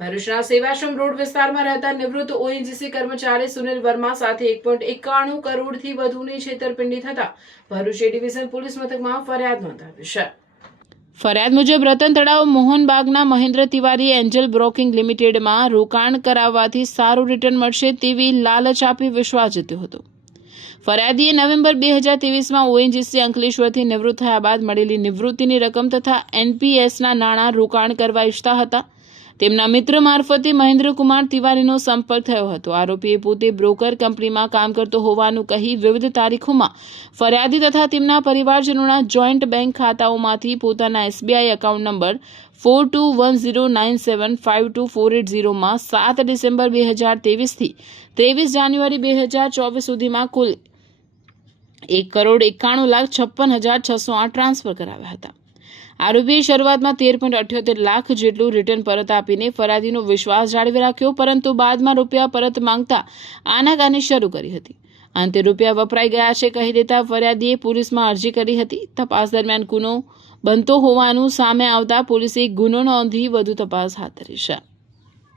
ભરૂચના સેવાશ્રમ રોડ વિસ્તારમાં રહેતા નિવૃત્ત ઓએનજીસી કર્મચારી સુનિલ વર્મા સાથે 1.91 કરોડથી વધુની છેતરપિંડી થતા ભરૂચ એ ડિવિઝન પોલીસ મથકમાં ફરિયાદ નોંધાવી છે। ફરિયાદ મુજબ રતન તળાવ મોહનબાગના મહેન્દ્ર તિવારી એન્જલ બ્રોકિંગ લિમિટેડમાં રોકાણ કરાવવાથી સારું રિટર્ન મળશે તેવી લાલચ આપી વિશ્વાસ જીત્યો હતો। ફરિયાદીએ નવેમ્બર 2023માં ઓએનજીસી અંકલેશ્વરથી નિવૃત્ત થયા બાદ મળેલી નિવૃત્તિની રકમ તથા એનપીએસના નાણાં રોકાણ કરવા ઈચ્છતા હતા। તેમના મિત્ર મારફતે મહેન્દ્રકુમાર તિવારીનો સંપર્ક થયો હતો। આરોપીએ પોતે બ્રોકર કંપનીમાં કામ કરતો હોવાનું કહી વિવિધ તારીખોમાં ફરિયાદી તથા તેમના પરિવારજનોના જોઈન્ટ બેંક ખાતાઓમાંથી પોતાના એસબીઆઈ એકાઉન્ટ નંબર 4210975248 7 ડિસેમ્બર 2023થી 23 જાન્યુઆરી 2024 સુધીમાં કુલ 1,91,56,608 ટ્રાન્સફર કરાવ્યા હતા। આરોપીએ શરૂઆતમાં 13.78 લાખ જેટલું રિટર્ન પરત આપીને ફરિયાદીનો વિશ્વાસ જાળવી રાખ્યો, પરંતુ બાદમાં રૂપિયા પરત માંગતા આનાકાની શરૂ કરી હતી। અંતે રૂપિયા વપરાઈ ગયા છે કહી દેતા ફરિયાદીએ પોલીસમાં અરજી કરી હતી। તપાસ દરમિયાન ગુનો બનતો હોવાનું સામે આવતા પોલીસે ગુનો નોંધી વધુ તપાસ હાથ ધરી છે।